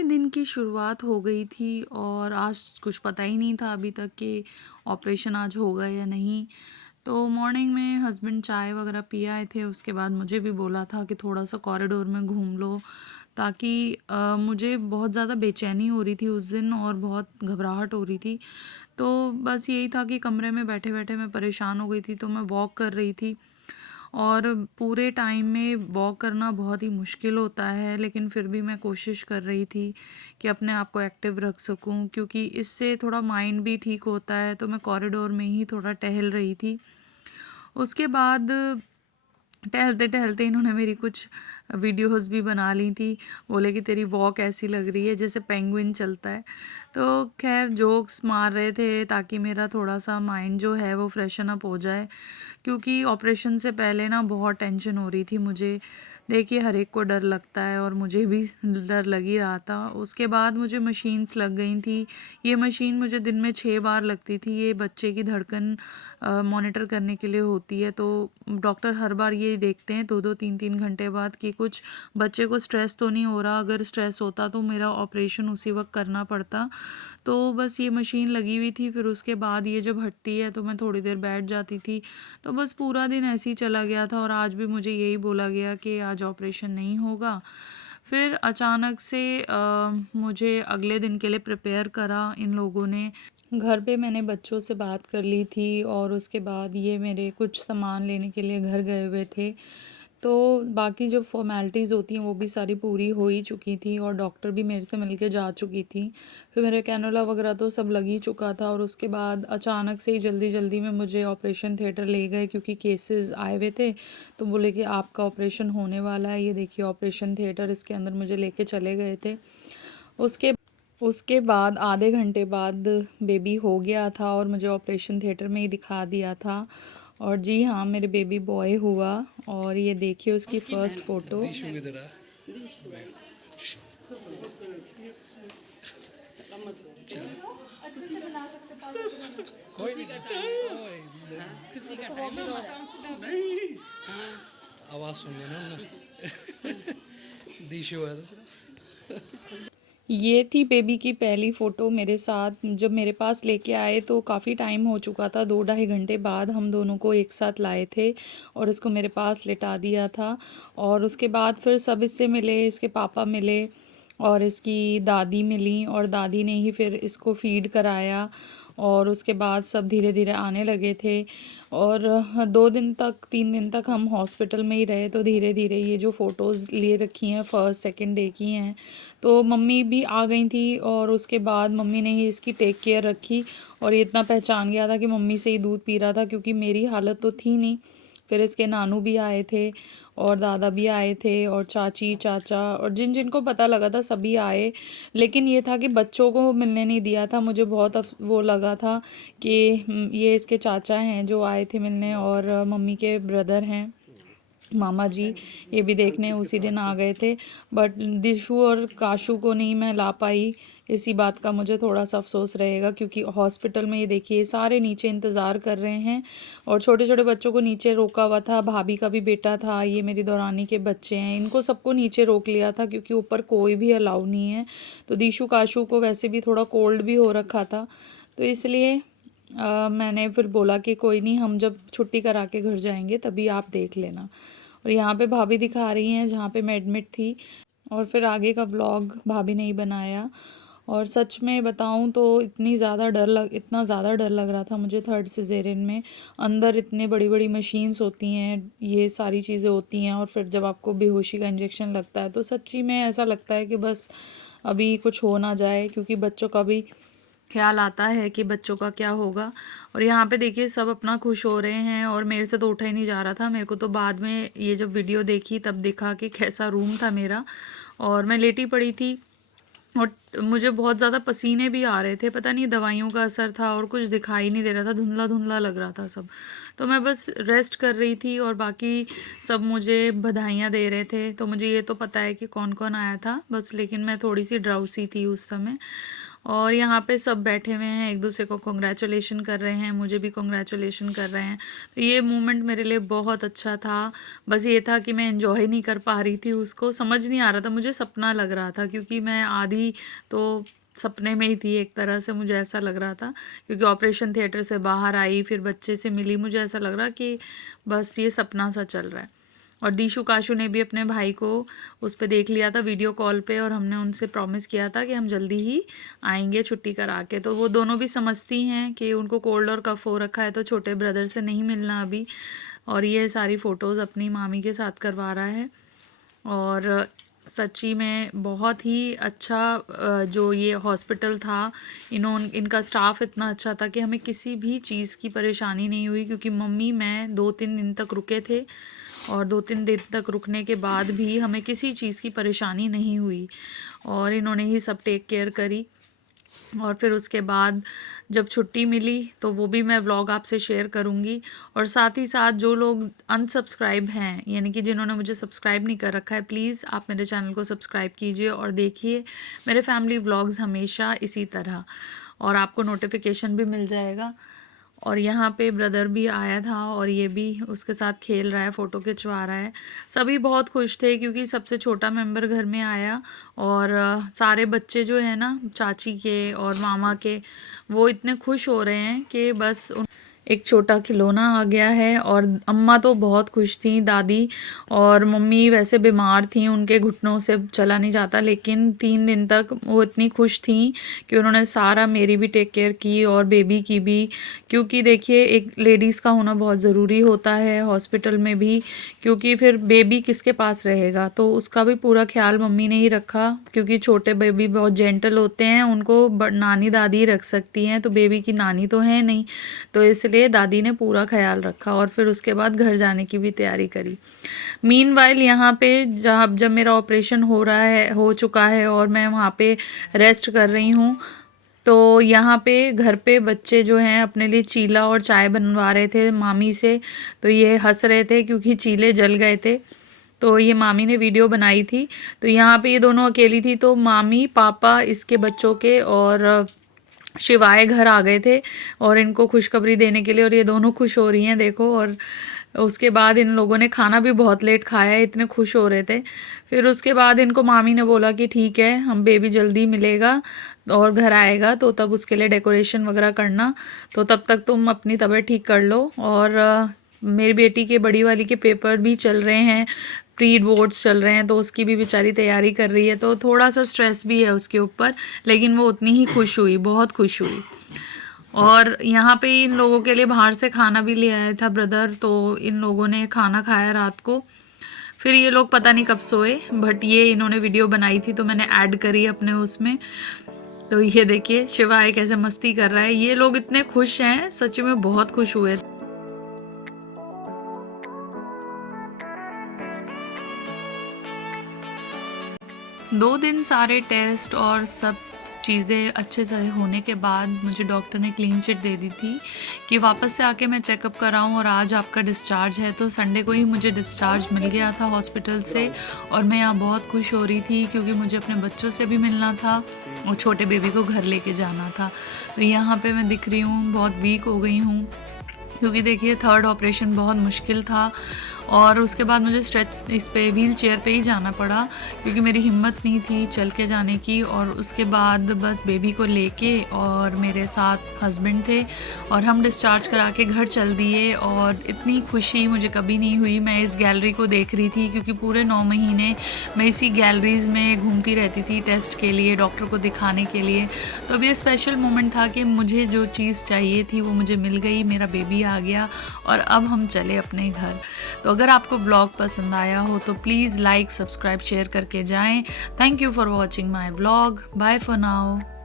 मेरे दिन की शुरुआत हो गई थी और आज कुछ पता ही नहीं था अभी तक कि ऑपरेशन आज होगा या नहीं। तो मॉर्निंग में हस्बैंड चाय वगैरह पी आए थे, उसके बाद मुझे भी बोला था कि थोड़ा-सा कॉरिडोर में घूम लो, ताकि मुझे बहुत ज़्यादा बेचैनी हो रही थी उस दिन और बहुत घबराहट हो रही थी। तो बस यही था कि कमरे में बैठे-बैठे मैं परेशान हो गई थी, तो मैं वॉक कर रही थी। और पूरे टाइम में वॉक करना बहुत ही मुश्किल होता है, लेकिन फिर भी मैं कोशिश कर रही थी कि अपने आप को एक्टिव रख सकूं, क्योंकि इससे थोड़ा माइंड भी ठीक होता है। तो मैं कॉरिडोर में ही थोड़ा टहल रही थी। उसके बाद टहलते-टहलते इन्होंने मेरी कुछ वीडियोज़ भी बना ली थी। बोले कि तेरी वॉक ऐसी लग रही है जैसे पेंगुइन चलता है। तो ख़ैर जोक्स मार रहे थे ताकि मेरा थोड़ा-सा माइंड जो है वो फ्रेशन अप हो जाए। क्योंकि ऑपरेशन से पहले ना बहुत टेंशन हो रही थी मुझे। देखिए, हर एक को डर लगता है और मुझे भी डर लग ही रहा था। उसके बाद मुझे मशीन्स लग गई थी। ये मशीन मुझे दिन में 6 बार लगती थी। ये बच्चे की धड़कन मॉनिटर करने के लिए होती है। तो डॉक्टर हर बार ये देखते हैं 2-2 3-3 घंटे बाद कि कुछ बच्चे को स्ट्रेस तो नहीं हो रहा। अगर स्ट्रेस होता तो मेरा ऑपरेशन उसी वक़्त करना पड़ता। तो बस ये मशीन लगी हुई थी, फिर उसके बाद ये जब हटती है तो मैं थोड़ी देर बैठ जाती थी। तो बस पूरा दिन ऐसे ही चला गया था और आज भी मुझे यही बोला गया कि आज ऑपरेशन नहीं होगा। फिर अचानक से मुझे अगले दिन के लिए प्रिपेयर करा इन लोगों ने। घर पे मैंने बच्चों से बात कर ली थी और उसके बाद ये मेरे कुछ सामान लेने के लिए घर गए हुए थे। तो बाकी जो फ़ॉर्मेलिटीज़ होती हैं वो भी सारी पूरी हो ही चुकी थी और डॉक्टर भी मेरे से मिल के जा चुकी थी। फिर मेरा कैनुला वगैरह तो सब लग ही चुका था और उसके बाद अचानक से ही जल्दी-जल्दी में मुझे ऑपरेशन थिएटर ले गए, क्योंकि केसेस आए हुए थे। तो बोले कि आपका ऑपरेशन होने वाला है, ये देखिए ऑपरेशन थिएटर, इसके अंदर मुझे लेके चले गए थे। उसके उसके बाद आधे घंटे बाद बेबी हो गया था और मुझे ऑपरेशन थिएटर में ही दिखा दिया था। और जी हाँ, मेरे बेबी बॉय हुआ। और ये देखिए उसकी फर्स्ट फ़ोटो। कोई नहीं, किसी का टाइम नहीं, आवाज़ सुन लेना हमने। दिशु है तो सिर्फ। ये थी बेबी की पहली फ़ोटो मेरे साथ। जब मेरे पास लेके आए तो काफ़ी टाइम हो चुका था, 2 ढाई घंटे बाद हम दोनों को एक साथ लाए थे और इसको मेरे पास लिटा दिया था। और उसके बाद फिर सब इससे मिले, इसके पापा मिले और इसकी दादी मिली और दादी ने ही फिर इसको फ़ीड कराया। और उसके बाद सब धीरे-धीरे आने लगे थे और 2 दिन तक 3 दिन तक हम हॉस्पिटल में ही रहे। तो धीरे-धीरे ये जो फ़ोटोज़ लिए रखी हैं फर्स्ट सेकंड डे की हैं। तो मम्मी भी आ गई थी और उसके बाद मम्मी ने ही इसकी टेक केयर रखी और ये इतना पहचान गया था कि मम्मी से ही दूध पी रहा था, क्योंकि मेरी हालत तो थी नहीं। फिर इसके नानू भी आए थे और दादा भी आए थे और चाची चाचा और जिन जिनको पता लगा था सभी आए। लेकिन ये था कि बच्चों को मिलने नहीं दिया था। मुझे बहुत वो लगा था कि ये इसके चाचा हैं जो आए थे मिलने और मम्मी के ब्रदर हैं, मामा जी, ये भी देखने उसी दिन आ गए थे। बट दिशु और काशू को नहीं मैं ला पाई। इसी बात का मुझे थोड़ा सा अफसोस रहेगा, क्योंकि हॉस्पिटल में ये देखिए सारे नीचे इंतज़ार कर रहे हैं और छोटे छोटे बच्चों को नीचे रोका हुआ था। भाभी का भी बेटा था, ये मेरी दौरानी के बच्चे हैं, इनको सबको नीचे रोक लिया था क्योंकि ऊपर कोई भी अलाउ नहीं है। तो दिशु काशू को वैसे भी थोड़ा कोल्ड भी हो रखा था, तो इसलिए मैंने फिर बोला कि कोई नहीं, हम जब छुट्टी करा के घर जाएंगे तभी आप देख लेना। और यहाँ पे भाभी दिखा रही हैं जहाँ पे मैं एडमिट थी। और फिर आगे का व्लॉग भाभी ने ही बनाया। और सच में बताऊँ तो इतना ज़्यादा डर लग रहा था मुझे थर्ड सिजेरियन में। अंदर इतने बड़ी बड़ी मशीन्स होती हैं, ये सारी चीज़ें होती हैं और फिर जब आपको बेहोशी का इंजेक्शन लगता है तो सच्ची में ऐसा लगता है कि बस अभी कुछ हो ना जाए, क्योंकि बच्चों का भी ख्याल आता है कि बच्चों का क्या होगा। और यहाँ पे देखिए सब अपना खुश हो रहे हैं और मेरे से तो उठा ही नहीं जा रहा था। मेरे को तो बाद में ये जब वीडियो देखी तब देखा कि कैसा रूम था मेरा, और मैं लेटी पड़ी थी और मुझे बहुत ज़्यादा पसीने भी आ रहे थे। पता नहीं दवाइयों का असर था और कुछ दिखाई नहीं दे रहा था, धुंधला धुंधला लग रहा था सब। तो मैं बस रेस्ट कर रही थी और बाकी सब मुझे बधाइयाँ दे रहे थे। तो मुझे ये तो पता है कि कौन कौन आया था बस, लेकिन मैं थोड़ी सी ड्राउसी थी उस समय। और यहाँ पे सब बैठे हुए हैं, एक दूसरे को कॉन्ग्रेचुलेशन कर रहे हैं, मुझे भी कॉन्ग्रेचुलेशन कर रहे हैं। तो ये मोमेंट मेरे लिए बहुत अच्छा था। बस ये था कि मैं एंजॉय नहीं कर पा रही थी उसको, समझ नहीं आ रहा था, मुझे सपना लग रहा था क्योंकि मैं आधी तो सपने में ही थी एक तरह से, मुझे ऐसा लग रहा था क्योंकि ऑपरेशन थिएटर से बाहर आई फिर बच्चे से मिली, मुझे ऐसा लग रहा कि बस ये सपना सा चल रहा है। और दीशु काशु ने भी अपने भाई को उस पे देख लिया था वीडियो कॉल पे, और हमने उनसे प्रॉमिस किया था कि हम जल्दी ही आएंगे छुट्टी करा के। तो वो दोनों भी समझती हैं कि उनको कोल्ड और कफ हो रखा है तो छोटे ब्रदर से नहीं मिलना अभी। और ये सारी फ़ोटोज़ अपनी मामी के साथ करवा रहा है। और सच्ची में बहुत ही अच्छा जो ये हॉस्पिटल था, इनका स्टाफ इतना अच्छा था कि हमें किसी भी चीज़ की परेशानी नहीं हुई, क्योंकि मम्मी मैं 2-3 दिन तक रुके थे और 2-3 दिन तक रुकने के बाद भी हमें किसी चीज़ की परेशानी नहीं हुई और इन्होंने ही सब टेक केयर करी। और फिर उसके बाद जब छुट्टी मिली तो वो भी मैं व्लॉग आपसे शेयर करूँगी। और साथ ही साथ जो लोग अनसब्सक्राइब हैं, यानी कि जिन्होंने मुझे सब्सक्राइब नहीं कर रखा है, प्लीज़ आप मेरे चैनल को सब्सक्राइब कीजिए और देखिए मेरे फैमिली व्लॉग्स हमेशा इसी तरह, और आपको नोटिफिकेशन भी मिल जाएगा। और यहाँ पे ब्रदर भी आया था और ये भी उसके साथ खेल रहा है, फ़ोटो खिंचवा रहा है। सभी बहुत खुश थे क्योंकि सबसे छोटा मेंबर घर में आया, और सारे बच्चे जो है ना चाची के और मामा के, वो इतने खुश हो रहे हैं कि बस एक छोटा खिलौना आ गया है। और अम्मा तो बहुत खुश थी, दादी और मम्मी वैसे बीमार थी, उनके घुटनों से चला नहीं जाता, लेकिन 3 दिन तक वो इतनी खुश थी कि उन्होंने सारा मेरी भी टेक केयर की और बेबी की भी, क्योंकि देखिए एक लेडीज़ का होना बहुत ज़रूरी होता है हॉस्पिटल में भी, क्योंकि फिर बेबी किसके पास रहेगा, तो उसका भी पूरा ख्याल मम्मी ने ही रखा, क्योंकि छोटे बेबी बहुत जेंटल होते हैं, उनको नानी दादी रख सकती हैं, तो बेबी की नानी तो है नहीं, तो इसलिए दादी ने पूरा ख्याल रखा। और फिर उसके बाद घर जाने की भी तैयारी करी। मीनवाइल यहाँ पे जब मेरा ऑपरेशन हो चुका है और मैं वहाँ पे रेस्ट कर रही हूँ, तो यहाँ पे घर पे बच्चे जो हैं अपने लिए चीला और चाय बनवा रहे थे मामी से, तो ये हंस रहे थे क्योंकि चीले जल गए थे। तो ये मामी ने वीडियो बनाई थी, तो यहाँ पे ये दोनों अकेली थी, तो मामी पापा इसके बच्चों के और शिवाय घर आ गए थे और इनको खुशखबरी देने के लिए, और ये दोनों खुश हो रही हैं देखो। और उसके बाद इन लोगों ने खाना भी बहुत लेट खाया है, इतने खुश हो रहे थे। फिर उसके बाद इनको मामी ने बोला कि ठीक है, हम बेबी जल्दी मिलेगा और घर आएगा तो तब उसके लिए डेकोरेशन वगैरह करना, तो तब तक तुम अपनी तबीयत ठीक कर लो। और मेरी बेटी के बड़ी वाली के पेपर भी चल रहे हैं, प्री बोर्ड्स चल रहे हैं, तो उसकी भी बेचारी तैयारी कर रही है, तो थोड़ा सा स्ट्रेस भी है उसके ऊपर, लेकिन वो उतनी ही खुश हुई, बहुत खुश हुई। और यहाँ पे इन लोगों के लिए बाहर से खाना भी ले आया था ब्रदर, तो इन लोगों ने खाना खाया रात को। फिर ये लोग पता नहीं कब सोए, बट ये इन्होंने वीडियो बनाई थी तो मैंने ऐड करी अपने उसमें। तो ये देखिए शिवाय कैसे मस्ती कर रहा है, ये लोग इतने खुश हैं, सच में बहुत खुश हुए। 2 दिन सारे टेस्ट और सब चीज़ें अच्छे से होने के बाद मुझे डॉक्टर ने क्लीन चिट दे दी थी कि वापस से आके मैं चेकअप कराऊं, और आज आपका डिस्चार्ज है। तो संडे को ही मुझे डिस्चार्ज मिल गया था हॉस्पिटल से, और मैं यहाँ बहुत खुश हो रही थी क्योंकि मुझे अपने बच्चों से भी मिलना था और छोटे बेबी को घर लेके जाना था। तो यहाँ पे मैं दिख रही हूँ, बहुत वीक हो गई हूँ, क्योंकि देखिए 3rd ऑपरेशन बहुत मुश्किल था, और उसके बाद मुझे इस पे व्हील चेयर पे ही जाना पड़ा क्योंकि मेरी हिम्मत नहीं थी चल के जाने की। और उसके बाद बस बेबी को लेके और मेरे साथ हस्बैंड थे और हम डिस्चार्ज करा के घर चल दिए। और इतनी खुशी मुझे कभी नहीं हुई। मैं इस गैलरी को देख रही थी क्योंकि पूरे 9 महीने मैं इसी गैलरीज़ में घूमती रहती थी टेस्ट के लिए, डॉक्टर को दिखाने के लिए। तो अब ये स्पेशल मोमेंट था कि मुझे जो चीज़ चाहिए थी वो मुझे मिल गई, मेरा बेबी आ गया और अब हम चले अपने घर। तो अगर आपको व्लॉग पसंद आया हो तो प्लीज़ लाइक, सब्सक्राइब, शेयर करके जाएं। Thank you for watching my vlog. Bye for now.